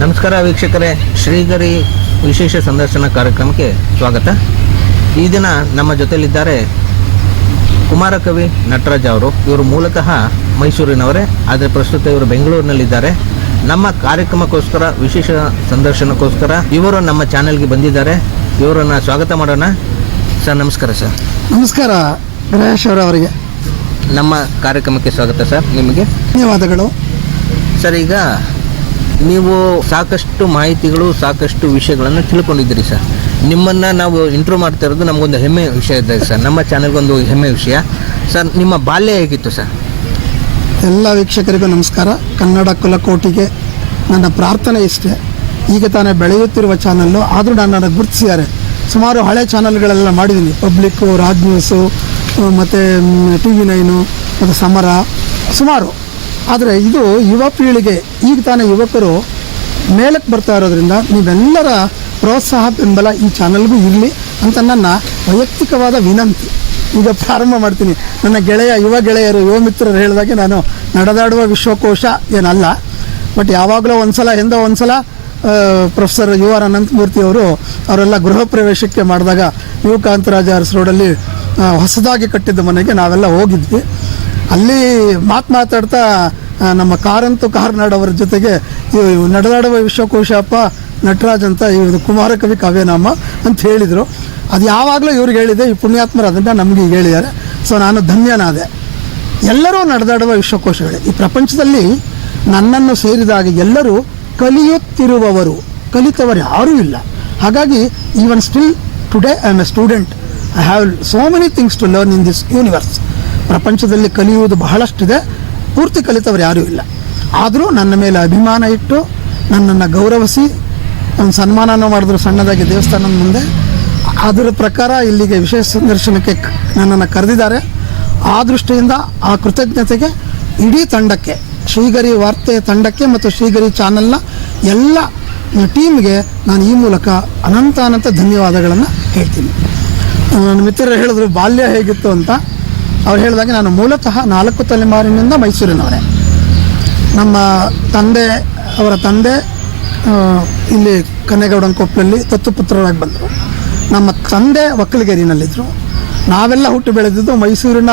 ನಮಸ್ಕಾರ ವೀಕ್ಷಕರೇ ಶ್ರೀಗರಿ ವಿಶೇಷ ಸಂದರ್ಶನ ಕಾರ್ಯಕ್ರಮಕ್ಕೆ ಸ್ವಾಗತ. ಈ ದಿನ ನಮ್ಮ ಜೊತೆಯಲ್ಲಿದ್ದಾರೆ ಕುಮಾರಕವಿ ನಟರಾಜ್ ಅವರು. ಇವರು ಮೂಲತಃ ಮೈಸೂರಿನವರೇ ಆದರೆ ಪ್ರಸ್ತುತ ಇವರು ಬೆಂಗಳೂರಿನಲ್ಲಿದ್ದಾರೆ. ನಮ್ಮ ಕಾರ್ಯಕ್ರಮಕ್ಕೋಸ್ಕರ ವಿಶೇಷ ಸಂದರ್ಶನಕ್ಕೋಸ್ಕರ ಇವರು ನಮ್ಮ ಚಾನೆಲ್ಗೆ ಬಂದಿದ್ದಾರೆ. ಇವರನ್ನು ಸ್ವಾಗತ ಮಾಡೋಣ. ಸರ್ ನಮಸ್ಕಾರ ಸರ್. ನಮಸ್ಕಾರ ಗಣೇಶ್ ಅವರಿಗೆ. ನಮ್ಮ ಕಾರ್ಯಕ್ರಮಕ್ಕೆ ಸ್ವಾಗತ ಸರ್ ನಿಮಗೆ. ಧನ್ಯವಾದಗಳು. ಸರ್ ಈಗ ನೀವು ಸಾಕಷ್ಟು ಮಾಹಿತಿಗಳು, ಸಾಕಷ್ಟು ವಿಷಯಗಳನ್ನು ತಿಳ್ಕೊಂಡಿದ್ದೀರಿ ಸರ್. ನಿಮ್ಮನ್ನು ನಾವು ಇಂಟ್ರೂ ಮಾಡ್ತಾ ಇರೋದು ನಮಗೊಂದು ಹೆಮ್ಮೆ ವಿಷಯ ಇದೆ ಸರ್. ನಮ್ಮ ಚಾನಲ್ಗೊಂದು ಹೆಮ್ಮೆ ವಿಷಯ. ಸರ್, ನಿಮ್ಮ ಬಾಲ್ಯ ಹೇಗಿತ್ತು ಸರ್? ಎಲ್ಲ ವೀಕ್ಷಕರಿಗೂ ನಮಸ್ಕಾರ. ಕನ್ನಡ ಕುಲಕೋಟಿಗೆ ನನ್ನ ಪ್ರಾರ್ಥನೆ ಇಷ್ಟೇ. ಈಗ ತಾನೇ ಬೆಳೆಯುತ್ತಿರುವ ಚಾನಲ್ಲು, ಆದರೂ ನನ್ನನ್ನು ಗುರುತಿಸಿದ್ದಾರೆ. ಸುಮಾರು ಹಳೆ ಚಾನಲ್ಗಳೆಲ್ಲ ಮಾಡಿದ್ದೀನಿ. ಪಬ್ಲಿಕ್ಕು ರಾಜ್ ನ್ಯೂಸು ಮತ್ತು ಟಿ ವಿ ನೈನು ಮತ್ತು ಸಮರ. ಸುಮಾರು. ಆದರೆ ಇದು ಯುವ ಪೀಳಿಗೆ, ಈಗ ತಾನೇ ಯುವಕರು ಮೇಲಕ್ಕೆ ಬರ್ತಾ ಇರೋದ್ರಿಂದ ನೀವೆಲ್ಲರ ಪ್ರೋತ್ಸಾಹ, ಬೆಂಬಲ ಈ ಚಾನಲ್ಗೂ ಇರಲಿ ಅಂತ ನನ್ನ ವೈಯಕ್ತಿಕವಾದ ವಿನಂತಿ. ಈಗ ಪ್ರಾರಂಭ ಮಾಡ್ತೀನಿ. ನನ್ನ ಗೆಳೆಯ, ಯುವ ಗೆಳೆಯರು, ಯುವ ಮಿತ್ರರು ಹೇಳಿದಾಗೆ ನಾನು ನಡೆದಾಡುವ ವಿಶ್ವಕೋಶ ಏನಲ್ಲ, ಬಟ್ ಯಾವಾಗಲೂ ಒಂದ್ಸಲ, ಎಂದೋ ಒಂದ್ಸಲ ಸಲ ಪ್ರೊಫೆಸರ್ ಯು ಆರ್ ಅನಂತಮೂರ್ತಿ ಅವರು ಅವರೆಲ್ಲ ಗೃಹ ಪ್ರವೇಶಕ್ಕೆ ಮಾಡಿದಾಗ ಯುವಕಾಂತರಾಜ ಅರಸ್ ರೋಡಲ್ಲಿ ಹೊಸದಾಗಿ ಕಟ್ಟಿದ್ದ ಮನೆಗೆ ನಾವೆಲ್ಲ ಹೋಗಿದ್ವಿ. ಅಲ್ಲಿ ಮಾತು ಮಾತಾಡ್ತಾ ನಮ್ಮ ಕಾರಂತು ಕಾರ್ನಾಡ್ ಅವರ ಜೊತೆಗೆ ನಡೆದಾಡುವ ವಿಶ್ವಕೋಶಪ್ಪ ನಟರಾಜ್ ಅಂತ ಇವ್ರದ್ದು ಕುಮಾರಕವಿ ಕಾವ್ಯನಾಮ ಅಂತ ಹೇಳಿದರು. ಅದು ಯಾವಾಗಲೂ ಇವ್ರಿಗೆ ಹೇಳಿದೆ, ಈ ಪುಣ್ಯಾತ್ಮರು ಅದನ್ನು ನಮಗೆ ಈಗ ಹೇಳಿದ್ದಾರೆ. ಸೊ ನಾನು ಧನ್ಯನಾದೆ. ಎಲ್ಲರೂ ನಡೆದಾಡುವ ವಿಶ್ವಕೋಶಗಳೇ. ಈ ಪ್ರಪಂಚದಲ್ಲಿ ನನ್ನನ್ನು ಸೇರಿದಾಗ ಎಲ್ಲರೂ ಕಲಿಯುತ್ತಿರುವವರು, ಕಲಿತವರು ಯಾರೂ ಇಲ್ಲ. ಹಾಗಾಗಿ even still today I am a student I have so many things to learn in this universe ಪ್ರಪಂಚದಲ್ಲಿ ಕಲಿಯುವುದು ಬಹಳಷ್ಟಿದೆ. ಪೂರ್ತಿ ಕಲಿತವರು ಯಾರೂ ಇಲ್ಲ. ಆದರೂ ನನ್ನ ಮೇಲೆ ಅಭಿಮಾನ ಇಟ್ಟು ನನ್ನನ್ನು ಗೌರವಿಸಿ, ಒಂದು ಸನ್ಮಾನನೂ ಮಾಡಿದ್ರು ಸಣ್ಣದಾಗಿ ದೇವಸ್ಥಾನದ ಮುಂದೆ. ಅದರ ಪ್ರಕಾರ ಇಲ್ಲಿಗೆ ವಿಶೇಷ ಸಂದರ್ಶನಕ್ಕೆ ನನ್ನನ್ನು ಕರೆದಿದ್ದಾರೆ. ಆ ದೃಷ್ಟಿಯಿಂದ, ಆ ಕೃತಜ್ಞತೆಗೆ ಇಡೀ ತಂಡಕ್ಕೆ, ಶ್ರೀಗರಿ ವಾರ್ತೆ ತಂಡಕ್ಕೆ ಮತ್ತು ಶ್ರೀಗರಿ ಚಾನಲ್ನ ಎಲ್ಲ ಟೀಮ್ಗೆ ನಾನು ಈ ಮೂಲಕ ಅನಂತ ಅನಂತ ಧನ್ಯವಾದಗಳನ್ನು ಹೇಳ್ತೀನಿ. ನನ್ನ ಮಿತ್ರರು ಹೇಳಿದ್ರು, ಬಾಲ್ಯ ಹೇಗಿತ್ತು ಅಂತ. ಅವ್ರು ಹೇಳಿದಾಗ ನಾನು ಮೂಲತಃ ನಾಲ್ಕು ತಲೆಮಾರಿನಿಂದ ಮೈಸೂರಿನವರೇ ನಮ್ಮ ತಂದೆ, ಅವರ ತಂದೆ ಇಲ್ಲಿ ಕನ್ನೇಗೌಡನ ಕೊಪ್ಪಲಲ್ಲಿ ದತ್ತುಪುತ್ರರಾಗಿ ಬಂದರು. ನಮ್ಮ ತಂದೆ ಒಕ್ಕಲಿಗೇರಿನಲ್ಲಿದ್ದರು ನಾವೆಲ್ಲ ಹುಟ್ಟು ಬೆಳೆದಿದ್ದು ಮೈಸೂರಿನ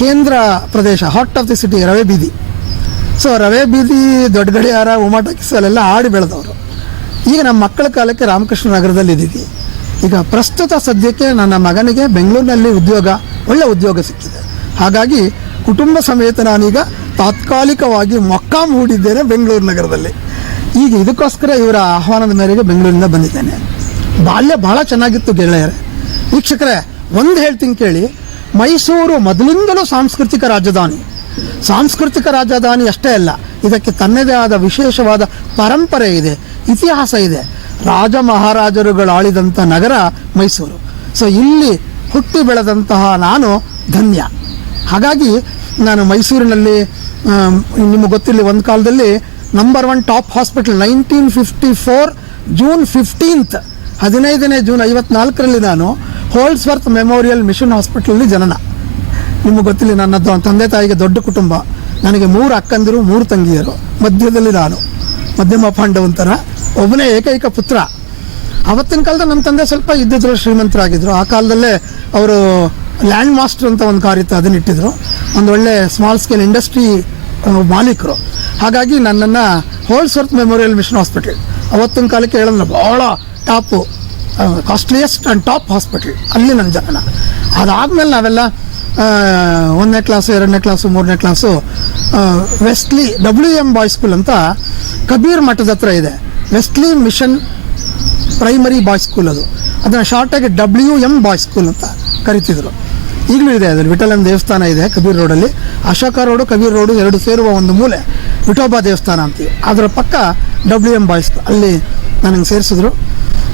ಕೇಂದ್ರ ಪ್ರದೇಶ ಹಾಟ್ ಆಫ್ ದಿ ಸಿಟಿ ರವೆ ಬೀದಿ. ಸೊ ರವೆ ಬೀದಿ ದೊಡ್ಡ ಗಡಿಯಾರ ಉಮಾ ಟಾಕೀಸ್ ಅಲ್ಲೆಲ್ಲ ಆಡಿ ಬೆಳೆದವರು. ಈಗ ನಮ್ಮ ಮಕ್ಕಳ ಕಾಲಕ್ಕೆ ರಾಮಕೃಷ್ಣ ನಗರದಲ್ಲಿ ಇದ್ದೀವಿ ಈಗ ಪ್ರಸ್ತುತ ಸದ್ಯಕ್ಕೆ ನನ್ನ ಮಗನಿಗೆ ಬೆಂಗಳೂರಿನಲ್ಲಿ ಉದ್ಯೋಗ, ಒಳ್ಳೆ ಉದ್ಯೋಗ ಸಿಕ್ಕಿದೆ. ಹಾಗಾಗಿ ಕುಟುಂಬ ಸಮೇತ ನಾನೀಗ ತಾತ್ಕಾಲಿಕವಾಗಿ ಮೊಕ್ಕಾಂ ಹೂಡಿದ್ದೇನೆ ಬೆಂಗಳೂರು ನಗರದಲ್ಲಿ. ಈಗ ಇದಕ್ಕೋಸ್ಕರ ಇವರ ಆಹ್ವಾನದ ಮೇರೆಗೆ ಬೆಂಗಳೂರಿಂದ ಬಂದಿದ್ದೇನೆ. ಬಾಲ್ಯ ಬಹಳ ಚೆನ್ನಾಗಿತ್ತು ಗೆಳೆಯರೇ. ವೀಕ್ಷಕರೇ, ಒಂದು ಹೇಳ್ತೀನಿ ಕೇಳಿ, ಮೈಸೂರು ಮೊದಲಿಂದಲೂ ಸಾಂಸ್ಕೃತಿಕ ರಾಜಧಾನಿ. ಸಾಂಸ್ಕೃತಿಕ ರಾಜಧಾನಿ ಅಷ್ಟೇ ಅಲ್ಲ, ಇದಕ್ಕೆ ತನ್ನದೇ ಆದ ವಿಶೇಷವಾದ ಪರಂಪರೆ ಇದೆ, ಇತಿಹಾಸ ಇದೆ. ರಾಜ ಮಹಾರಾಜರುಗಳು ಆಳಿದಂಥ ನಗರ ಮೈಸೂರು. ಸೊ ಇಲ್ಲಿ ಹುಟ್ಟಿ ಬೆಳೆದಂತಹ ನಾನು ಧನ್ಯ. ಹಾಗಾಗಿ ನಾನು ಮೈಸೂರಿನಲ್ಲಿ ನಿಮಗೆ ಗೊತ್ತಿರಲಿ ಒಂದು ಕಾಲದಲ್ಲಿ number one top hospital nineteen fifty four June fifteenth ಹದಿನೈದನೇ ಜೂನ್ ಐವತ್ನಾಲ್ಕರಲ್ಲಿ ನಾನು ಹೋಲ್ಸ್ವರ್ತ್ ಮೆಮೋರಿಯಲ್ ಮಿಷನ್ ಹಾಸ್ಪಿಟಲಲ್ಲಿ ಜನನ. ನಿಮಗೆ ಗೊತ್ತಿಲ್ಲ ನನ್ನ ತಂದೆ ತಾಯಿಗೆ ದೊಡ್ಡ ಕುಟುಂಬ. ನನಗೆ ಮೂರು ಅಕ್ಕಂದಿರು, ಮೂರು ತಂಗಿಯರು. ಮಧ್ಯದಲ್ಲಿ ನಾನು. ಮಧ್ಯಮ ಪಾಂಡವಂತರ. ಒಬ್ಬನೇ ಏಕೈಕ ಪುತ್ರ. ಅವತ್ತಿನ ಕಾಲದಲ್ಲಿ ನಮ್ಮ ತಂದೆ ಸ್ವಲ್ಪ ಇದ್ದಿದ್ರು ಶ್ರೀಮಂತರಾಗಿದ್ದರು ಆ ಕಾಲದಲ್ಲೇ ಅವರು ಲ್ಯಾಂಡ್ ಮಾಸ್ಟರ್ ಅಂತ ಒಂದು ಕಾರಿತ್ತು, ಅದನ್ನ ಇಟ್ಟಿದ್ರು. ಒಂದು ಒಳ್ಳೆ ಸ್ಮಾಲ್ ಸ್ಕೇಲ್ ಇಂಡಸ್ಟ್ರಿ ಮಾಲೀಕರು. ಹಾಗಾಗಿ ನನ್ನನ್ನು ಹೋಲ್ಸ್ವರ್ತ್ ಮೆಮೋರಿಯಲ್ ಮಿಷನ್ ಹಾಸ್ಪಿಟಲ್ ಅವತ್ತಿನ ಕಾಲಕ್ಕೆ ಹೇಳಿದ್ರೆ ಭಾಳ top costliest and top hospital ಅಲ್ಲಿ ನನ್ನ ಜನನ ಅದಾದಮೇಲೆ ನಾವೆಲ್ಲ ಒಂದನೇ ಕ್ಲಾಸು ಎರಡನೇ ಕ್ಲಾಸು ಮೂರನೇ class Wesley W M boy school ಅಂತ ಕಬೀರ್ ಮಠದ ಹತ್ರ ಇದೆ. Wesley mission primary boys school ಅದು. ಅದನ್ನು ಶಾರ್ಟಾಗಿ ಡಬ್ಲ್ಯೂ ಎಂ ಬಾಯ್ಸ್ ಸ್ಕೂಲ್ ಅಂತ ಕರಿತಿದ್ರು. ಈಗಲೂ ಇದೆ ಅದರಲ್ಲಿ. ವಿಠಲನ್ ದೇವಸ್ಥಾನ ಇದೆ ಕಬೀರ್ ರೋಡಲ್ಲಿ ಅಶೋಕ ರೋಡು ಕಬೀರ್ ರೋಡು ಎರಡು ಸೇರುವ ಒಂದು ಮೂಲೆ ವಿಠೋಬಾ ದೇವಸ್ಥಾನ ಅಂತೀವಿ. ಅದರ ಪಕ್ಕ ಡಬ್ಲ್ಯೂ ಎಂ ಬಾಯ್ಸ್ ಅಲ್ಲಿ ನನಗೆ ಸೇರಿಸಿದ್ರು.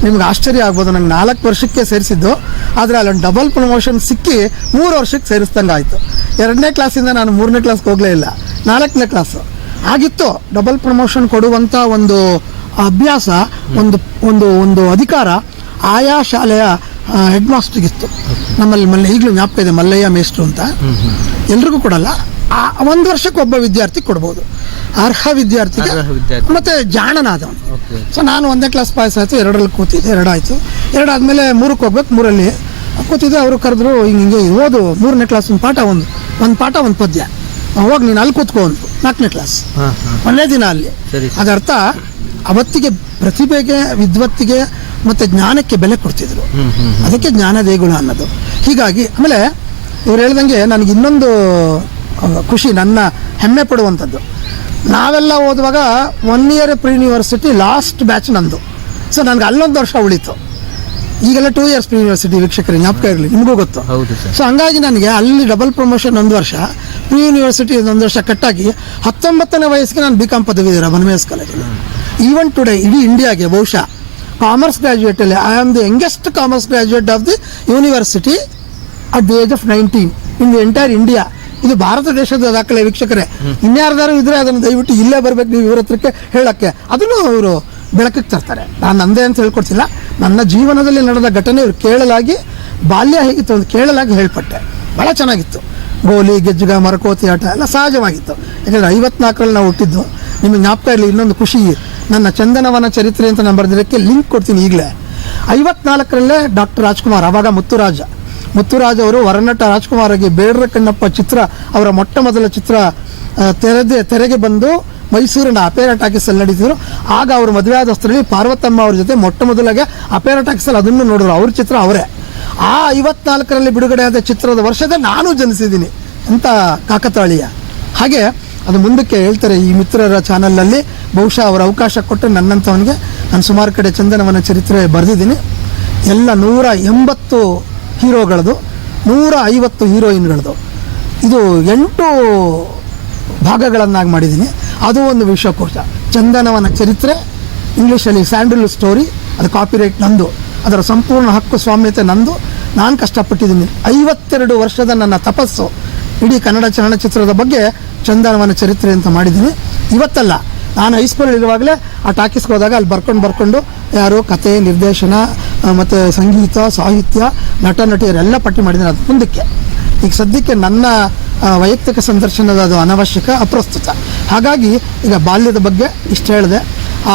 ನಿಮ್ಗೆ ಆಶ್ಚರ್ಯ ಆಗ್ಬೋದು. ನಂಗೆ ನಾಲ್ಕು ವರ್ಷಕ್ಕೆ ಸೇರಿಸಿದ್ದು. ಆದರೆ ಅಲ್ಲೊಂದು ಡಬಲ್ ಪ್ರಮೋಷನ್ ಸಿಕ್ಕಿ ಮೂರು ವರ್ಷಕ್ಕೆ ಸೇರಿಸ್ದಂಗೆ ಆಯಿತು. ಎರಡನೇ ಕ್ಲಾಸಿಂದ ನಾನು ಮೂರನೇ ಕ್ಲಾಸ್ಗೆ ಹೋಗಲೇ ಇಲ್ಲ. ನಾಲ್ಕನೇ ಕ್ಲಾಸು ಆಗಿತ್ತು. ಡಬಲ್ ಪ್ರಮೋಷನ್ ಕೊಡುವಂಥ ಒಂದು ಅಭ್ಯಾಸ ಒಂದು ಒಂದು ಒಂದು ಅಧಿಕಾರ ಆಯಾ ಶಾಲೆಯ ಹೆಡ್ ಮಾಸ್ಟ್ರಿಗಿತ್ತು ನಮ್ಮಲ್ಲಿ ಮಲ್ಲ ಈಗಲೂ ಜ್ಞಾಪಕ ಇದೆ ಮಲ್ಲಯ್ಯ ಮೇಸ್ಟ್ರು ಅಂತ. ಎಲ್ರಿಗೂ ಕೊಡಲ್ಲ. ಆ ಒಂದು ವರ್ಷಕ್ಕೆ ಒಬ್ಬ ವಿದ್ಯಾರ್ಥಿ ಕೊಡ್ಬೋದು. ಅರ್ಹ ವಿದ್ಯಾರ್ಥಿಗೆ ವಿದ್ಯಾರ್ಥಿ. ಮತ್ತೆ ಜಾಣನಾದವನು. ಸೊ ನಾನು ಒಂದೇ ಕ್ಲಾಸ್ ಪಾಸ್ ಆಯಿತು ಎರಡರಲ್ಲಿ ಕೂತಿದ್ದೆ ಎರಡಾಯಿತು. ಆದಮೇಲೆ ಮೂರಕ್ಕೆ ಹೋಗ್ಬೇಕು ಮೂರಲ್ಲಿ. ಕೂತಿದ್ದೆ ಅವರು ಕರೆದ್ರು ಹಿಂಗೆ ಹಿಂಗೆ ಓದು ಮೂರನೇ ಕ್ಲಾಸ್ ಒಂದು ಪಾಠ ಒಂದು ಒಂದು ಪಾಠ ಒಂದು ಪದ್ಯ. ಹೋಗಿ ನೀನು ಅಲ್ಲಿ ಕೂತ್ಕೋ ಅಂತ ನಾಲ್ಕನೇ ಕ್ಲಾಸ್ ಒಳ್ಳೆ ಒಂದೇ ದಿನ ಅಲ್ಲಿ. ಅದರ್ಥ ಅವತ್ತಿಗೆ ಪ್ರತಿಭೆಗೆ ವಿದ್ವತ್ತಿಗೆ ಮತ್ತು ಜ್ಞಾನಕ್ಕೆ ಬೆಲೆ ಕೊಡ್ತಿದ್ರು. ಅದಕ್ಕೆ ಜ್ಞಾನ ದೇಗುಲ ಅನ್ನೋದು. ಹೀಗಾಗಿ ಆಮೇಲೆ ಇವ್ರು ಹೇಳ್ದಂಗೆ ನನಗೆ ಇನ್ನೊಂದು ಖುಷಿ ನನ್ನ ಹೆಮ್ಮೆ ಪಡುವಂಥದ್ದು. ನಾವೆಲ್ಲ ಓದುವಾಗ one year pre university last batch ನಂದು. ಸೊ ನನಗೆ ಅಲ್ಲೊಂದು ವರ್ಷ ಉಳಿತು. ಈಗೆಲ್ಲ ಟೂ ಇಯರ್ಸ್ ಪ್ರಿ ಯೂನಿವರ್ಸಿಟಿ ವೀಕ್ಷಕರಿಗೆ ಜ್ಞಾಪಕ ಇರಲಿ ನಿಮಗೂ ಗೊತ್ತು. ಸೊ ಹಂಗಾಗಿ ನನಗೆ ಅಲ್ಲಿ ಡಬಲ್ ಪ್ರಮೋಷನ್ ಒಂದು ವರ್ಷ ಪ್ರಿ ಯೂನಿವರ್ಸಿಟಿ ಒಂದು ವರ್ಷ ಕಟ್ಟಾಗಿ ಹತ್ತೊಂಬತ್ತನೇ ವಯಸ್ಸಿಗೆ ನಾನು ಬಿ ಕಾಂ ಪದವಿ ಬನಮೇಸ್ ಕಾಲೇಜಲ್ಲಿ ಈವನ್ ಟುಡೇ ಇಡೀ ಇಂಡಿಯಾಗೆ ಬಹುಶಃ commerce ಗ್ರಾಜ್ಯುಯೇಟಲ್ಲಿ I am the youngest commerce graduate of the university at the age of nineteen in the entire India ಇದು ಭಾರತ ದೇಶದ ದಾಖಲೆ ವೀಕ್ಷಕರೇ. ಇನ್ಯಾರ್ದಾರು ಇದ್ರೆ ಅದನ್ನು ದಯವಿಟ್ಟು ಇಲ್ಲೇ ಬರ್ಬೇಕು ನೀವು ಇವ್ರ ಹತ್ರಕ್ಕೆ ಹೇಳಕ್ಕೆ. ಅದನ್ನು ಅವರು ಬೆಳಕಿಗೆ ತರ್ತಾರೆ. ನಾನು ನಂದೇ ಅಂತ ಹೇಳ್ಕೊಡ್ತಿಲ್ಲ. ನನ್ನ ಜೀವನದಲ್ಲಿ ನಡೆದ ಘಟನೆ ಇವರು ಕೇಳಲಾಗಿ, ಬಾಲ್ಯ ಹೇಗಿತ್ತು ಅಂತ ಕೇಳಲಾಗಿ ಹೇಳ್ಪಟ್ಟೆ. ಭಾಳ ಚೆನ್ನಾಗಿತ್ತು. ಗೋಲಿ, ಗೆಜ್ಜುಗ, ಮರಕೋತಿ ಆಟ ಎಲ್ಲ ಸಹಜವಾಗಿತ್ತು. ಯಾಕಂದ್ರೆ ಐವತ್ನಾಲ್ಕರಲ್ಲಿ ನಾವು ಹುಟ್ಟಿದ್ದು. ನಿಮಗೆ ಜ್ಞಾಪಕ ಇರಲಿ, ಇನ್ನೊಂದು ಖುಷಿ. ನನ್ನ ಚಂದನವನ ಚರಿತ್ರೆ ಅಂತ ನಾನು ಬರೆದಿರೋಕ್ಕೆ ಲಿಂಕ್ ಕೊಡ್ತೀನಿ ಈಗಲೇ. ಐವತ್ನಾಲ್ಕರಲ್ಲೇ ಡಾಕ್ಟರ್ ರಾಜ್ಕುಮಾರ್ ಆವಾಗ ಮುತ್ತುರಾಜ. ಮುತ್ತುರಾಜ್ ಅವರು ವರನಟ ರಾಜ್ಕುಮಾರ್ಗೆ ಬೇಡ್ರ ಕಣ್ಣಪ್ಪ ಚಿತ್ರ, ಅವರ ಮೊಟ್ಟ ಮೊದಲ ಚಿತ್ರ ತೆರೆದೇ, ತೆರೆಗೆ ಬಂದು ಮೈಸೂರಿನ ಅಪೇರ ಟಾಕೀಸಲ್ಲಿ ನಡೀತಿದ್ರು. ಆಗ ಅವರು ಮದುವೆ ಆದಸ್ತರಲ್ಲಿ ಪಾರ್ವತಮ್ಮ ಅವ್ರ ಜೊತೆ ಮೊಟ್ಟ ಮೊದಲಾಗೆ ಅಪೇರ ಟಾಕೀಸಲ್ಲಿ ಅದನ್ನು ನೋಡಿದ್ರು. ಅವ್ರ ಚಿತ್ರ ಅವರೇ. ಆ ಐವತ್ನಾಲ್ಕರಲ್ಲಿ ಬಿಡುಗಡೆ ಆದ ಚಿತ್ರದ ವರ್ಷದ ನಾನು ಜನಿಸಿದ್ದೀನಿ. ಅಂತ ಕಾಕತಾಳೀಯ. ಹಾಗೆ ಅದು ಮುಂದಕ್ಕೆ ಹೇಳ್ತಾರೆ ಈ ಮಿತ್ರರ ಚಾನಲ್ನಲ್ಲಿ ಬಹುಶಃ ಅವರ ಅವಕಾಶ ಕೊಟ್ಟು ನನ್ನಂಥವನಿಗೆ ನಾನು ಸುಮಾರು ಕಡೆ ಚಂದನವನ ಚರಿತ್ರೆ ಬರೆದಿದ್ದೀನಿ. ಎಲ್ಲ ನೂರ ಎಂಬತ್ತು ಹೀರೋಗಳದು, ನೂರ ಐವತ್ತು ಹೀರೋಯಿನ್ಗಳದು. ಇದು ಎಂಟು ಭಾಗಗಳನ್ನಾಗಿ ಮಾಡಿದ್ದೀನಿ. ಅದು ಒಂದು ವಿಶ್ವಕೋಶ. ಚಂದನವನ ಚರಿತ್ರೆ, ಇಂಗ್ಲೀಷಲ್ಲಿ ಸ್ಯಾಂಡಲ್ ಸ್ಟೋರಿ, ಅದು ಕಾಪಿರೈಟ್ ನಂದು. ಅದರ ಸಂಪೂರ್ಣ ಹಕ್ಕು, ಸ್ವಾಮ್ಯತೆ ನಂದು. ನಾನು ಕಷ್ಟಪಟ್ಟಿದ್ದೀನಿ. ಐವತ್ತೆರಡು ವರ್ಷದ ನನ್ನ ತಪಸ್ಸು. ಇಡೀ ಕನ್ನಡ ಚಲನಚಿತ್ರದ ಬಗ್ಗೆ ಚಂದನವನ ಚರಿತ್ರೆ ಅಂತ ಮಾಡಿದ್ದೀನಿ. ಇವತ್ತಲ್ಲ ನಾನು ಹೈಸ್ಕೂಲಲ್ಲಿ ಇರುವಾಗಲೇ ಆ ಟಾಕೀಸ್ಗೆ ಹೋದಾಗ ಅಲ್ಲಿ ಬರ್ಕೊಂಡು ಬರ್ಕೊಂಡು ಯಾರು ಕತೆ ನಿರ್ದೇಶನ ಮತ್ತು ಸಂಗೀತ ಸಾಹಿತ್ಯ ನಟ ನಟಿಯರೆಲ್ಲ ಪಟ್ಟಿ ಮಾಡಿದ್ದೀನಿ ಅದು ಮುಂದಕ್ಕೆ. ಈಗ ಸದ್ಯಕ್ಕೆ ನನ್ನ ವೈಯಕ್ತಿಕ ಸಂದರ್ಶನದ ಅದು ಅನವಶ್ಯಕ ಅಪ್ರಸ್ತುತ. ಹಾಗಾಗಿ ಈಗ ಬಾಲ್ಯದ ಬಗ್ಗೆ ಇಷ್ಟು ಹೇಳಿದೆ.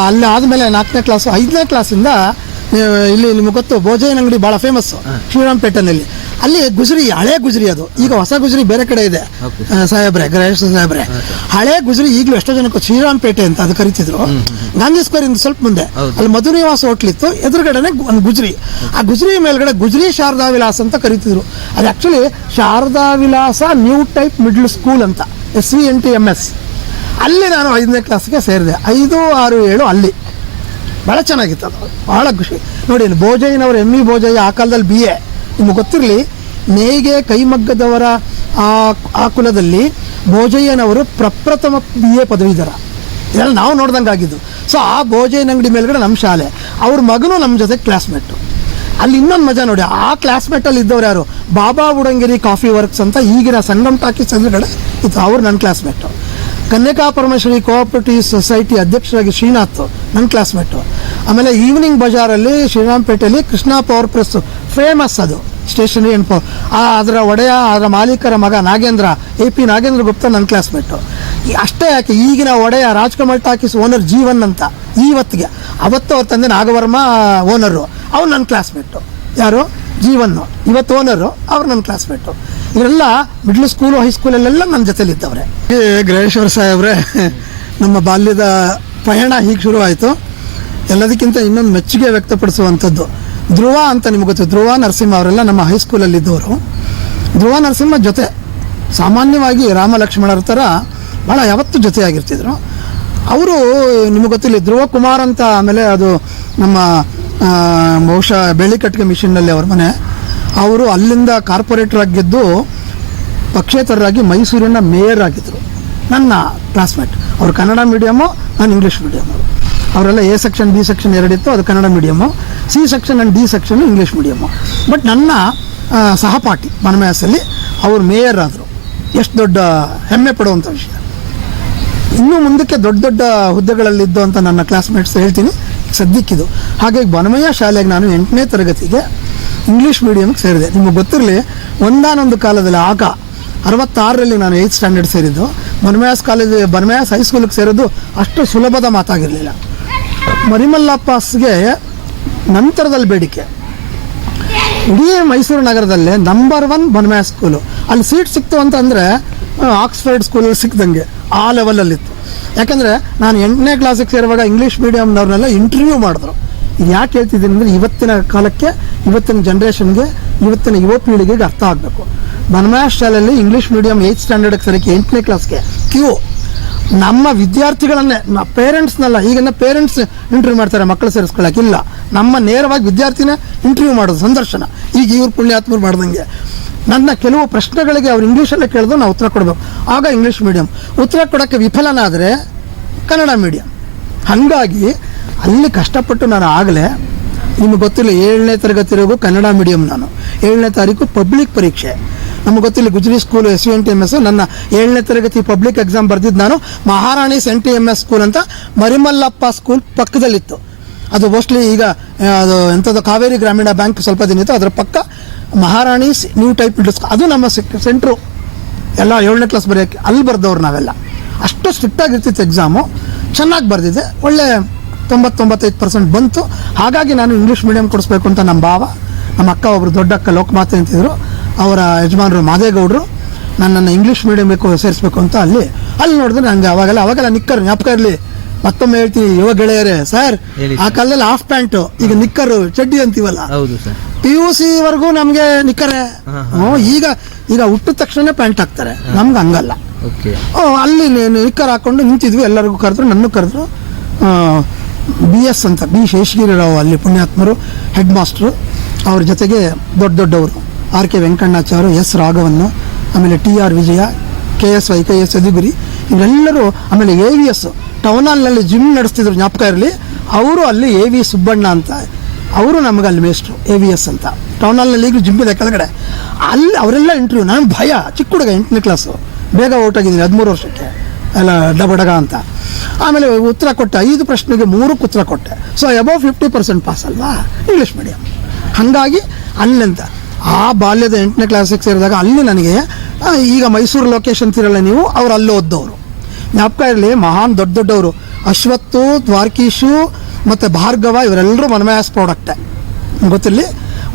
ಅಲ್ಲಿ ಆದಮೇಲೆ ನಾಲ್ಕನೇ ಕ್ಲಾಸು ಐದನೇ ಕ್ಲಾಸಿಂದ ಇಲ್ಲಿ ನಿಮಗೆ ಗೊತ್ತು ಭೋಜನ ಅಂಗಡಿ ಭಾಳ ಫೇಮಸ್ಸು ಶ್ರೀರಾಮ್ಪೇಟೆನಲ್ಲಿ ಅಲ್ಲಿ ಗುಜರಿ ಹಳೆ ಗುಜರಿ ಅದು. ಈಗ ಹೊಸ ಗುಜರಿ ಬೇರೆ ಕಡೆ ಇದೆ. ಸಾಹೇಬ್ರೆ ಗಣೇಶ ಸಾಹೇಬ್ರೆ. ಹಳೆ ಗುಜರಿ ಈಗಲೂ ಎಷ್ಟೋ ಜನಕ್ಕೆ ಶ್ರೀರಾಮ್ಪೇಟೆ ಅಂತ ಅದು ಕರಿತಿದ್ರು. ಗಾಂಧಿ ಸ್ಕ್ವೇರ್ ಇಂದ ಸ್ವಲ್ಪ ಮುಂದೆ. ಅಲ್ಲಿ ಮಧುರಿವಾಸ ಹೋಟ್ಲ್ ಇತ್ತು. ಎದುರುಗಡೆನೆ ಒಂದು ಗುಜರಿ. ಆ ಗುಜರಿ ಮೇಲ್ಗಡೆ ಗುಜರಿ ಶಾರದಾ ವಿಲಾಸ ಅಂತ ಕರಿತಿದ್ರು. ಅದು actually Sharada Vilasa new type middle school ಅಂತ. S V N T M S ಅಲ್ಲಿ ನಾನು ಐದನೇ ಕ್ಲಾಸ್ಗೆ ಸೇರಿದೆ. ಐದು ಆರು ಏಳು ಅಲ್ಲಿ. ಭಾಳ ಚೆನ್ನಾಗಿತ್ತು ಅದು. ಭಾಳ ಖುಷಿ. ನೋಡಿ ಭೋಜಯ್ಯನವರು ಎಂ ಇ ಬೋಜಯ್ಯ ಆ ಕಾಲದಲ್ಲಿ ಬಿ ಎ ನಿಮಗೆ ಗೊತ್ತಿರಲಿ ನೇಯ್ಗೆ ಕೈಮಗ್ಗದವರ ಆ ಆ ಕುಲದಲ್ಲಿ ಭೋಜಯ್ಯನವರು ಪ್ರಪ್ರಥಮ ಬಿ ಎ ಪದವೀಧರ. ಇದೆಲ್ಲ ನಾವು ನೋಡ್ದಂಗೆ ಆಗಿದ್ದು. ಸೊ ಆ ಭೋಜಯ್ಯನ ಅಂಗಡಿ ಮೇಲ್ಗಡೆ ನಮ್ಮ ಶಾಲೆ. ಅವ್ರ ಮಗನು ನಮ್ಮ ಜೊತೆ ಕ್ಲಾಸ್ಮೇಟು ಅಲ್ಲಿ ಇನ್ನೊಂದು ಮಜಾ ನೋಡಿ, ಆ ಕ್ಲಾಸ್ಮೇಟಲ್ಲಿ ಇದ್ದವ್ರು ಯಾರು? ಬಾಬಾ ಬುಡಂಗಿರಿ ಕಾಫಿ ವರ್ಕ್ಸ್ ಅಂತ ಈಗಿನ ಸಂಗಮ್ ಟಾಕೀಸ್ ಎದುರುಗಡೆ ಇತ್ತು. ಅವ್ರು ನನ್ನ classmate Kanyaka Parameshwari cooperative society ಅಧ್ಯಕ್ಷರಾಗಿ ಶ್ರೀನಾಥ್, ನನ್ನ ಕ್ಲಾಸ್ಮೇಟು ಆಮೇಲೆ ಈವ್ನಿಂಗ್ ಬಜಾರಲ್ಲಿ ಶ್ರೀರಾಮ್ಪೇಟೆಯಲ್ಲಿ ಕೃಷ್ಣ ಪವರ್ ಪ್ರೆಸ್ ಫೇಮಸ್ ಅದು. ಸ್ಟೇಷನರಿ ಆ ಅದರ ಒಡೆಯ ಅದರ ಮಾಲೀಕರ ಮಗ ನಾಗೇಂದ್ರ ಎ ಪಿ ನಾಗೇಂದ್ರ ಗುಪ್ತ ನನ್ನ ಕ್ಲಾಸ್ಮೇಟು ಅಷ್ಟೇ ಯಾಕೆ ಈಗಿನ ಒಡೆಯ ರಾಜ್ಕಮಲ್ ಟಾಕೀಸ್ ಓನರ್ ಜೀವನ್ ಅಂತ ಇವತ್ತಿಗೆ ಅವತ್ತು ಅವ್ರ ತಂದೆ ನಾಗವರ್ಮ ಓನರು ಅವ್ರು ನನ್ನ ಕ್ಲಾಸ್ಮೇಟು ಯಾರು? ಜೀವನ್ನು ಇವತ್ತು ಓನರು ಅವ್ರು ನನ್ನ ಕ್ಲಾಸ್ಮೇಟು ಇವರೆಲ್ಲ ಮಿಡ್ಲ್ ಸ್ಕೂಲು ಹೈಸ್ಕೂಲಲ್ಲೆಲ್ಲ ನನ್ನ ಜೊತೆಲಿದ್ದವ್ರೆ ಗ್ರಹೇಶ್ವರ ಸಾಹೇಬ್ರೆ ನಮ್ಮ ಬಾಲ್ಯದ ಪಯಣ ಹೀಗೆ ಶುರು ಆಯಿತು ಎಲ್ಲದಕ್ಕಿಂತ ಇನ್ನೊಂದು ಮೆಚ್ಚುಗೆ ವ್ಯಕ್ತಪಡಿಸುವಂಥದ್ದು. ಧ್ರುವ ಅಂತ ನಿಮ್ಗೆ ಗೊತ್ತು, ಧ್ರುವ ನರಸಿಂಹ ಅವರೆಲ್ಲ ನಮ್ಮ ಹೈಸ್ಕೂಲಲ್ಲಿ ಇದ್ದವರು. ಧ್ರುವ ನರಸಿಂಹ ಜೊತೆ, ಸಾಮಾನ್ಯವಾಗಿ ರಾಮ ಲಕ್ಷ್ಮಣರ ಥರ ಭಾಳ ಯಾವತ್ತೂ ಜೊತೆಯಾಗಿರ್ತಿದ್ರು. ಅವರು, ನಿಮಗೆ ಗೊತ್ತಿಲ್ಲ ಧ್ರುವ ಕುಮಾರ್ ಅಂತ ಆಮೇಲೆ ಅದು ನಮ್ಮ ಬಹುಶಃ ಬೆಳ್ಳಿಕಟ್ಟಿಗೆ ಮಿಷನ್ನಲ್ಲಿ ಅವ್ರ ಮನೆ. ಅವರು ಅಲ್ಲಿಂದ ಕಾರ್ಪೊರೇಟರ್ ಗೆದ್ದು ಪಕ್ಷೇತರರಾಗಿ ಮೈಸೂರಿನ ಮೇಯರ್ ಆಗಿದ್ದರು ನನ್ನ ಕ್ಲಾಸ್ಮೇಟ್ ಅವರು ಕನ್ನಡ ಮೀಡಿಯಮ್ಮು ನಾನು ಇಂಗ್ಲೀಷ್ ಮೀಡಿಯಮು ಅವರೆಲ್ಲ ಎ ಸೆಕ್ಷನ್ ಬಿ ಸೆಕ್ಷನ್ ಎರಡಿತ್ತು, ಅದು Kannada medium C section and D section English medium but ನನ್ನ ಸಹಪಾಠಿ ಮನಮೇಸಲ್ಲಿ ಅವರು ಮೇಯರ್ ಆದರು. ಎಷ್ಟು ದೊಡ್ಡ ಹೆಮ್ಮೆ ಪಡುವಂಥ ವಿಷಯ. ಇನ್ನೂ ಮುಂದಕ್ಕೆ ದೊಡ್ಡ ದೊಡ್ಡ ಹುದ್ದೆಗಳಲ್ಲಿದ್ದು ಅಂತ ನನ್ನ ಕ್ಲಾಸ್ಮೇಟ್ಸ್ ಹೇಳ್ತೀನಿ. ಸದ್ಯಕ್ಕಿದು. ಹಾಗಾಗಿ ಬನಮಯ್ಯ ಶಾಲೆಗೆ ನಾನು ಎಂಟನೇ ತರಗತಿಗೆ ಇಂಗ್ಲೀಷ್ ಮೀಡಿಯಮ್ಗೆ ಸೇರಿದೆ. ನಿಮಗೆ ಗೊತ್ತಿರಲಿ, ಒಂದಾನೊಂದು ಕಾಲದಲ್ಲಿ ಆಗ ಅರವತ್ತಾರರಲ್ಲಿ ನಾನು ಏಯ್ತ್ ಸ್ಟ್ಯಾಂಡರ್ಡ್ ಸೇರಿದ್ದು. ಬನಮಯಾಸ್ ಕಾಲೇಜ್ ಬನಮಯಾಸ್ ಹೈಸ್ಕೂಲಿಗೆ ಸೇರೋದು ಅಷ್ಟು ಸುಲಭದ ಮಾತಾಗಿರಲಿಲ್ಲ. ಮರಿಮಲ್ಲಪ್ಪಸ್ಗೆ ನಂತರದಲ್ಲಿ ಬೇಡಿಕೆ. ಇಡೀ ಮೈಸೂರು ನಗರದಲ್ಲೇ ನಂಬರ್ ಒನ್ ಬನ್ಮ್ಯಾ ಸ್ಕೂಲು ಅಲ್ಲಿ ಸೀಟ್ ಸಿಕ್ತು ಅಂತಂದರೆ ಆಕ್ಸ್ಫರ್ಡ್ ಸ್ಕೂಲಲ್ಲಿ ಸಿಕ್ಕಿದಂಗೆ ಆ ಲೆವೆಲಲ್ಲಿತ್ತು ಯಾಕಂದರೆ, ನಾನು ಎಂಟನೇ ಕ್ಲಾಸಿಗೆ ಸೇರುವಾಗ ಇಂಗ್ಲೀಷ್ ಮೀಡಿಯಮ್ನವ್ರನ್ನೆಲ್ಲ ಇಂಟರ್ವ್ಯೂ ಮಾಡಿದ್ರು. ಇದು ಯಾಕೆ ಹೇಳ್ತಿದ್ದೀನಿ ಅಂದರೆ, ಇವತ್ತಿನ ಕಾಲಕ್ಕೆ, ಇವತ್ತಿನ ಜನ್ರೇಷನ್ಗೆ ಇವತ್ತಿನ ಯುವ ಪೀಳಿಗೆಗೆ ಅರ್ಥ ಆಗಬೇಕು. ಬನ್ಮ್ಯಾ ಶಾಲೆಯಲ್ಲಿ ಇಂಗ್ಲೀಷ್ ಮೀಡಿಯಂ ಏಯ್ತ್ ಸ್ಟ್ಯಾಂಡರ್ಡ್ಗೆ ಸರಿಕೆ ಎಂಟನೇ ಕ್ಲಾಸ್ಗೆ ಕ್ಯೂ ನಮ್ಮ ವಿದ್ಯಾರ್ಥಿಗಳನ್ನೇ ಪೇರೆಂಟ್ಸ್ನಲ್ಲ ಈಗಿನ ಪೇರೆಂಟ್ಸ್ ಇಂಟರ್ವ್ಯೂ ಮಾಡ್ತಾರೆ, ಮಕ್ಕಳು ಸೇರಿಸ್ಕೊಳ್ಳೋಕ್ಕಿಲ್ಲ ನಮ್ಮ ನೇರವಾಗಿ ವಿದ್ಯಾರ್ಥಿನೇ ಇಂಟರ್ವ್ಯೂ ಮಾಡೋದು, ಸಂದರ್ಶನ. ಈಗ ಇವ್ರು ಪುಣ್ಯಾತ್ಮರು ಮಾಡ್ದಂಗೆ. ನನ್ನ ಕೆಲವು ಪ್ರಶ್ನೆಗಳಿಗೆ ಅವ್ರು ಇಂಗ್ಲೀಷಲ್ಲೇ ಕೇಳಿದ್ರು ನಾವು ಉತ್ತರ ಕೊಡಬೇಕು. ಆಗ ಇಂಗ್ಲೀಷ್ ಮೀಡಿಯಂ ಉತ್ತರ ಕೊಡೋಕ್ಕೆ ವಿಫಲನಾದರೆ ಕನ್ನಡ ಮೀಡಿಯಂ ಹಾಗಾಗಿ, ಅಲ್ಲಿ ಕಷ್ಟಪಟ್ಟು ನಾನು ಆಗಲೇ, ನಿಮಗೆ ಗೊತ್ತಿಲ್ಲ, ಏಳನೇ ತರಗತಿವರೆಗೂ ಕನ್ನಡ ಮೀಡಿಯಂ ನಾನು. ಏಳನೇ ತಾರೀಕು ಪಬ್ಲಿಕ್ ಪರೀಕ್ಷೆ. ನಮಗೆ ಗೊತ್ತಿಲ್ಲ, ಗುಜರಿ school S N T M S ನನ್ನ ಏಳನೇ ತರಗತಿ ಪಬ್ಲಿಕ್ ಎಕ್ಸಾಮ್ ಬರೆದಿದ್ದು ನಾನು ಮಹಾರಾಣಿ ಸೆನ್ ಟಿ ಎಂ ಎಸ್ ಸ್ಕೂಲ್ ಅಂತ ಮರಿಮಲ್ಲಪ್ಪ ಸ್ಕೂಲ್ ಪಕ್ಕದಲ್ಲಿತ್ತು. ಅದು ಮೋಸ್ಟ್ಲಿ ಈಗ ಅದು ಎಂಥದ್ದು ಕಾವೇರಿ ಗ್ರಾಮೀಣ ಬ್ಯಾಂಕ್ ಸ್ವಲ್ಪ ದಿನ ಇತ್ತು, ಅದರ ಪಕ್ಕ ಮಹಾರಾಣಿ ನ್ಯೂ ಟೈಪ್ ಮಿಡ್ಲ್ ಅದು ನಮ್ಮ ಸೆಂಟ್ರು ಎಲ್ಲ ಏಳನೇ ಕ್ಲಾಸ್ ಬರೆಯೋಕ್ಕೆ ಅಲ್ಲಿ ಬರೆದವ್ರು ನಾವೆಲ್ಲ. ಅಷ್ಟು ಸ್ಟ್ರಿಕ್ಟಾಗಿ ಇರ್ತಿತ್ತು ಎಕ್ಸಾಮು ಚೆನ್ನಾಗಿ ಬರೆದಿದೆ. ಒಳ್ಳೆ ತೊಂಬತ್ತೊಂಬತ್ತೈದು ಪರ್ಸೆಂಟ್ ಬಂತು. ಹಾಗಾಗಿ ನಾನು ಇಂಗ್ಲೀಷ್ ಮೀಡಿಯಂ ಕೊಡಿಸ್ಬೇಕು ಅಂತ ನಮ್ಮ ಭಾವ. ನಮ್ಮ ಅಕ್ಕ ಒಬ್ಬರು ದೊಡ್ಡ ಅಕ್ಕ ಲೋಕಮಾತೆ ಅಂತಿದ್ರು ಅವರ ಯಜಮಾನರು ಮಾದೇಗೌಡರು ನನ್ನನ್ನು ಇಂಗ್ಲೀಷ್ ಮೀಡಿಯಮ್ಗೆ ಸೇರಿಸ್ಬೇಕು ಅಂತ ಅಲ್ಲಿ ಅಲ್ಲಿ ನೋಡಿದ್ರೆ ನನಗೆ ಅವಾಗೆಲ್ಲ ಅವಾಗೆಲ್ಲ ನಿಕ್ಕರ್ ಜ್ಞಾಪಕ ಇರಲಿ. ಮತ್ತೊಮ್ಮೆ ಹೇಳ್ತೀನಿ ಯುವ ಗೆಳೆಯರೇ ಸರ್ ಆ ಕಾಲದಲ್ಲಿ ಹಾಫ್ ಪ್ಯಾಂಟ್ ಈಗ ನಿಕ್ಕರು ಚಡ್ಡಿ ಅಂತೀವಲ್ಲ? ಪಿ ಯು ಸಿ ವರೆಗೂ ನಮಗೆ ನಿಕ್ಕರೆ. ಈಗ ಈಗ ಹುಟ್ಟಿದ ತಕ್ಷಣ ಪ್ಯಾಂಟ್ ಹಾಕ್ತಾರೆ. ನಮ್ಗೆ ಹಂಗಲ್ಲ. ಅಲ್ಲಿ ನಿಕ್ಕರ್ ಹಾಕೊಂಡು ನಿಂತಿದ್ವಿ ಎಲ್ಲರಿಗೂ ಕರೆದ್ರು ನನ್ನ ಕರೆದ್ರು. ಬಿ ಎಸ್ ಅಂತ ಬಿ ಶೇಷಗಿರಿರಾವ್ ಅಲ್ಲಿ ಪುಣ್ಯಾತ್ಮರು ಹೆಡ್ ಮಾಸ್ಟ್ರು ಅವ್ರ ಜೊತೆಗೆ ದೊಡ್ಡ ದೊಡ್ಡವರು. ಆರ್ ಕೆ ವೆಂಕಣ್ಣಾಚಾರ್ಯ ಎಸ್ ರಾಘವನ್ನು ಆಮೇಲೆ T R Vijaya, K S Y K S Yaduguri, ಇವರೆಲ್ಲರೂ ಆಮೇಲೆ ಎ ವಿ ಎಸ್ ಟೌನ್ ಹಾಲ್ನಲ್ಲಿ ಜಿಮ್ ನಡೆಸ್ತಿದ್ರು ಜ್ಞಾಪಕ ಇರಲಿ, ಅವರು ಅಲ್ಲಿ ಎ ವಿ ಸುಬ್ಬಣ್ಣ ಅಂತ, ಅವರು ನಮಗೆ ಅಲ್ಲಿ ಮೇಸ್ಟ್ರು ಎ ವಿ ಎಸ್ ಅಂತ. ಟೌನ್ ಹಾಲ್ನಲ್ಲಿ ಈಗಲೂ ಜಿಮ್ ಇದೆ ಕೆಳಗಡೆ. ಅಲ್ಲಿ ಅವರೆಲ್ಲ ಇಂಟರ್ವ್ಯೂ ನಾನು ಭಯ, ಚಿಕ್ಕ ಹುಡುಗ ಎಂಟನೇ ಕ್ಲಾಸು ಬೇಗ ಔಟ್ ಆಗಿದ್ದೀನಿ ಹದಿಮೂರು ವರ್ಷಕ್ಕೆ, ಎಲ್ಲ ಡಬಡಗ ಅಂತ. ಆಮೇಲೆ ಉತ್ತರ ಕೊಟ್ಟೆ, ಐದು ಪ್ರಶ್ನೆಗೆ ಮೂರಕ್ಕೆ ಉತ್ತರ ಕೊಟ್ಟೆ. So above fifty percent pass ಅಲ್ವಾ? ಇಂಗ್ಲೀಷ್ ಮೀಡಿಯಂ ಹಾಗಾಗಿ ಅಲ್ಲಿಂದ ಆ ಬಾಲ್ಯದ ಎಂಟನೇ ಕ್ಲಾಸಿಗೆ ಸೇರಿದಾಗ ಅಲ್ಲಿ ನನಗೆ ಈಗ ಮೈಸೂರು ಲೊಕೇಶನ್ ಇರಲ್ಲ ನೀವು, ಅವ್ರು ಅಲ್ಲಿ ಓದ್ದವರು. ಜ್ಞಾಪಕ ಇರಲಿ, ಮಹಾನ್ ದೊಡ್ಡ ದೊಡ್ಡವರು. ಅಶ್ವತ್ತು ದ್ವಾರಕೀಶು ಮತ್ತು ಭಾರ್ಗವ, ಇವರೆಲ್ಲರೂ ಮನಮಯಾಸ್ ಪ್ರಾಡಕ್ಟೇ ಗೊತ್ತಿರಲಿ?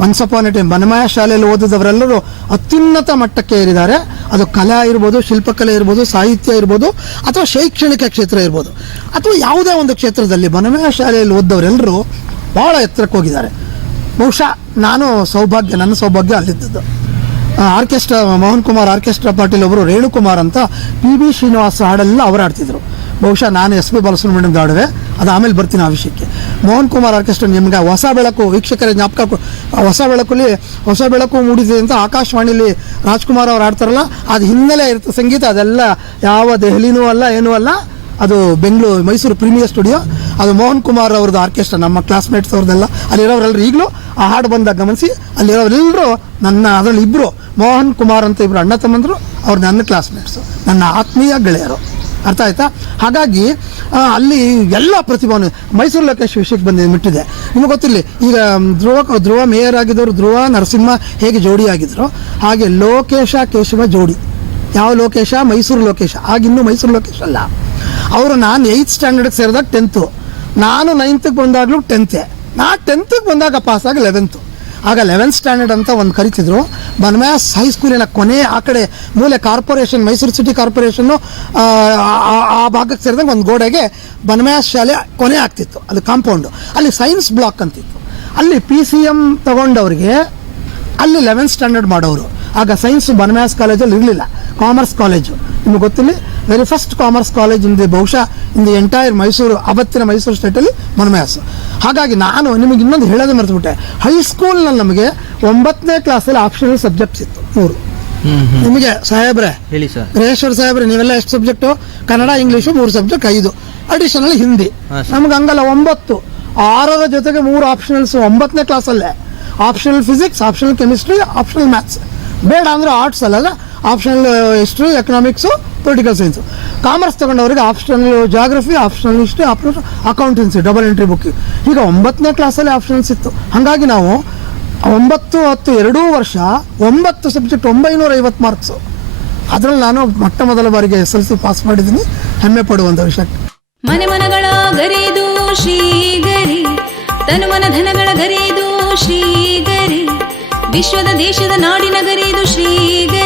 Once upon a time Banumaiah ಶಾಲೆಯಲ್ಲಿ ಓದಿದವರೆಲ್ಲರೂ ಅತ್ಯುನ್ನತ ಮಟ್ಟಕ್ಕೆ ಏರಿದ್ದಾರೆ. ಅದು ಕಲಾ ಇರ್ಬೋದು, ಶಿಲ್ಪಕಲೆ ಇರ್ಬೋದು, ಸಾಹಿತ್ಯ ಇರ್ಬೋದು, ಅಥವಾ ಶೈಕ್ಷಣಿಕ ಕ್ಷೇತ್ರ ಇರ್ಬೋದು. ಅಥವಾ ಯಾವುದೇ ಒಂದು ಕ್ಷೇತ್ರದಲ್ಲಿ ಬನಮಯ ಶಾಲೆಯಲ್ಲಿ ಓದಿದವರೆಲ್ಲರೂ ಭಾಳ ಎತ್ತರಕ್ಕೆ ಹೋಗಿದ್ದಾರೆ. ಬಹುಶಃ ನಾನು ಸೌಭಾಗ್ಯ, ನನ್ನ ಸೌಭಾಗ್ಯ ಅಲ್ಲಿದ್ದದ್ದು. ಆರ್ಕೆಸ್ಟ್ರಾ, ಮೋಹನ್ ಕುಮಾರ್ ಆರ್ಕೆಸ್ಟ್ರಾ ಪಾಟೀಲ್ ಒಬ್ಬರು ರೇಣುಕುಮಾರ್ ಅಂತ ಪಿ ಬಿ ಶ್ರೀನಿವಾಸ ಹಾಡೆಲ್ಲ ಅವರು ಆಡ್ತಿದ್ರು. ಬಹುಶಃ ನಾನು ಎಸ್ ಪಿ ಬಾಲಸುಬ್ರಹ್ಮಣ್ಯದ ಆಡುವೆ ಅದು ಆಮೇಲೆ ಬರ್ತೀನಿ ಆ ವಿಷಯಕ್ಕೆ. ಮೋಹನ್ ಕುಮಾರ್ ಆರ್ಕೆಸ್ಟ್ರಾ ನಿಮ್ಗೆ ಹೊಸ ಬೆಳಕು, ವೀಕ್ಷಕರ ಜ್ಞಾಪಕ ಹೊಸ ಬೆಳಕಲ್ಲಿ ಹೊಸ ಬೆಳಕು ಮೂಡಿದೆ ಅಂತ ಆಕಾಶವಾಣಿಲಿ ರಾಜ್ಕುಮಾರ್ ಅವ್ರು ಆಡ್ತಾರಲ್ಲ ಅದು ಹಿನ್ನೆಲೆ ಇರುತ್ತೆ ಸಂಗೀತ, ಅದೆಲ್ಲ ಯಾವ ದೆಹಲಿನೂ ಅಲ್ಲ, ಏನೂ ಅಲ್ಲ. ಅದು ಬೆಂಗಳೂರು ಮೈಸೂರು ಪ್ರೀಮಿಯರ್ ಸ್ಟುಡಿಯೋ, ಅದು ಮೋಹನ್ ಕುಮಾರ್ ಅವ್ರದ್ದು ಆರ್ಕೆಸ್ಟ್ರಾ, ನಮ್ಮ ಕ್ಲಾಸ್ಮೇಟ್ಸ್ ಅವ್ರದ್ದೆಲ್ಲ. ಅಲ್ಲಿರೋರೆಲ್ಲರೂ ಈಗಲೂ ಆ ಹಾಡು ಬಂದಾಗ ಗಮನಿಸಿ ಅಲ್ಲಿರೋರೆಲ್ಲರೂ ನನ್ನ, ಅದರಲ್ಲಿ ಇಬ್ಬರು ಮೋಹನ್ ಕುಮಾರ್ ಅಂತ ಇಬ್ಬರು ಅಣ್ಣ ತಮ್ಮಂದರು, ಅವ್ರು ನನ್ನ ಕ್ಲಾಸ್ಮೇಟ್ಸು ನನ್ನ ಆತ್ಮೀಯ ಗೆಳೆಯರು. ಅರ್ಥ ಆಯ್ತಾ? ಹಾಗಾಗಿ ಅಲ್ಲಿ ಎಲ್ಲ ಪ್ರತಿಭಾನು ಮೈಸೂರು ಲೋಕೇಶ್ ವಿಷಯಕ್ಕೆ ಬಂದು ಮಿಟ್ಟಿದೆ. ನಿಮಗೆ ಗೊತ್ತಿರಲಿ, ಈಗ ಧ್ರುವ ಧ್ರುವ ಮೇಯರ್ ಆಗಿದ್ದವರು ಧ್ರುವ, ನರಸಿಂಹ ಹೇಗೆ ಜೋಡಿ ಆಗಿದ್ರು ಹಾಗೆ ಲೋಕೇಶ ಕೇಶವ ಜೋಡಿ. ಯಾವ ಲೋಕೇಶ? ಮೈಸೂರು ಲೋಕೇಶ. ಆಗಿನ್ನೂ ಮೈಸೂರು ಲೋಕೇಶ್ ಅಲ್ಲ. ಅವರು ನಾನು ಏಯ್ತ್ ಸ್ಟ್ಯಾಂಡರ್ಡ್ಗೆ ಸೇರಿದಾಗ ಟೆಂತು ನಾನು ನೈನ್ತ್ಗೆ ಬಂದಾಗಲೂ ಟೆಂತೆ ನಾ ಟೆಂತ್ಗೆ ಬಂದಾಗ ಪಾಸಾಗಿ ಲೆವೆಂತು ಆಗ ಲೆವೆಂತ್ ಸ್ಟ್ಯಾಂಡರ್ಡ್ ಅಂತ ಒಂದು ಕರಿತಿದ್ರು. ಬನ್ಮ್ಯಾಸ್ ಹೈಸ್ಕೂಲಿನ ಕೊನೆ ಆ ಕಡೆ ಮೂಲೆ ಕಾರ್ಪೊರೇಷನ್ ಮೈಸೂರು ಸಿಟಿ ಕಾರ್ಪೊರೇಷನ್ನು ಆ ಭಾಗಕ್ಕೆ ಸೇರಿದಂಗೆ ಒಂದು ಗೋಡೆಗೆ ಬನ್ಮ್ಯಾಸ್ ಶಾಲೆ ಕೊನೆ ಆಗ್ತಿತ್ತು. ಅದು ಕಾಂಪೌಂಡು ಅಲ್ಲಿ ಸೈನ್ಸ್ ಬ್ಲಾಕ್ ಅಂತಿತ್ತು. ಅಲ್ಲಿ ಪಿ ಸಿ ಎಂ ತಗೊಂಡವ್ರಿಗೆ ಅಲ್ಲಿ ಲೆವೆಂತ್ ಸ್ಟ್ಯಾಂಡರ್ಡ್ ಮಾಡೋರು. ಆಗ ಸೈನ್ಸ್ ಬನ್ಮ್ಯಾಸ್ ಕಾಲೇಜಲ್ಲಿ ಇರಲಿಲ್ಲ. ಕಾಮರ್ಸ್ ಕಾಲೇಜು ನಿಮಗೆ ಗೊತ್ತಿಲ್ಲ very first commerce college in the ಬಹುಶಃ ಇನ್ ದಿ ಎಂಟೈರ್ ಮೈಸೂರು ಅವತ್ತಿನ ಮೈಸೂರು ಸ್ಟೇಟಲ್ಲಿ ಮನಮಯಾಸು ಹಾಗಾಗಿ ನಾನು ನಿಮಗೆ ಇನ್ನೊಂದು ಹೇಳೋದು ಮರೆತುಬಿಟ್ಟೆ. ಹೈಸ್ಕೂಲ್ನಲ್ಲಿ ನಮಗೆ ಒಂಬತ್ತನೇ ಕ್ಲಾಸಲ್ಲಿ ಆಪ್ಷನಲ್ ಸಬ್ಜೆಕ್ಟ್ಸ್ ಇತ್ತು ಮೂರು. ನಿಮಗೆ ಸಾಹೇಬ್ರೆ ಹೇಳಿ ಸರ್ ರೇಶ್ವರ್ ಸಾಹೇಬ್ರೆ ನೀವೆಲ್ಲ ಎಷ್ಟು ಸಬ್ಜೆಕ್ಟು ಕನ್ನಡ ಇಂಗ್ಲೀಷು ಮೂರು ಸಬ್ಜೆಕ್ಟ್ ಐದು. ಅಡಿಷನಲ್ ಹಿಂದಿ. ನಮ್ಗೆ ಹಂಗಲ್ಲ ಒಂಬತ್ತು. ಆರರ ಜೊತೆಗೆ ಮೂರು ಆಪ್ಷನಲ್ಸ್ ಒಂಬತ್ತನೇ ಕ್ಲಾಸಲ್ಲೇ optional physics optional chemistry optional maths ಬೇಡ ಅಂದ್ರೆ ಆರ್ಟ್ಸ್ ಅಲ್ಲ? Optional history economics political science commerce ತಗೊಂಡವರಿಗೆ optional geography optional history option accountancy double entry book ಈಗ ಒಂಬತ್ತನೇ ಕ್ಲಾಸಲ್ಲಿ ಆಪ್ಷನ್ಸ್ ಇತ್ತು. ಹಾಗಾಗಿ ನಾವು ಒಂಬತ್ತು, ಹತ್ತು, ಎರಡೂ ವರ್ಷ ಒಂಬತ್ತು ಸಬ್ಜೆಕ್ಟ್ ಒಂಬೈನೂರ ಐವತ್ತು ಮಾರ್ಕ್ಸು ಅದರಲ್ಲಿ ನಾನು ಮೊಟ್ಟ ಮೊದಲ ಬಾರಿಗೆ ಎಸ್ ಎಲ್ ಸಿ ಪಾಸ್ ಮಾಡಿದ್ದೀನಿ. ಹೆಮ್ಮೆ ಪಡುವಂಥ ವಿಷಯ. ಮನೆ ಮನಗಳ ಗರಿದು ಶ್ರೀಗರಿ, ತನು ಮನ ಧನಗಳ ಗರಿದು ಶ್ರೀಗರಿ, ವಿಶ್ವದ ದೇಶದ ನಾಡಿನ ಗರಿದು ಶ್ರೀಗರಿ.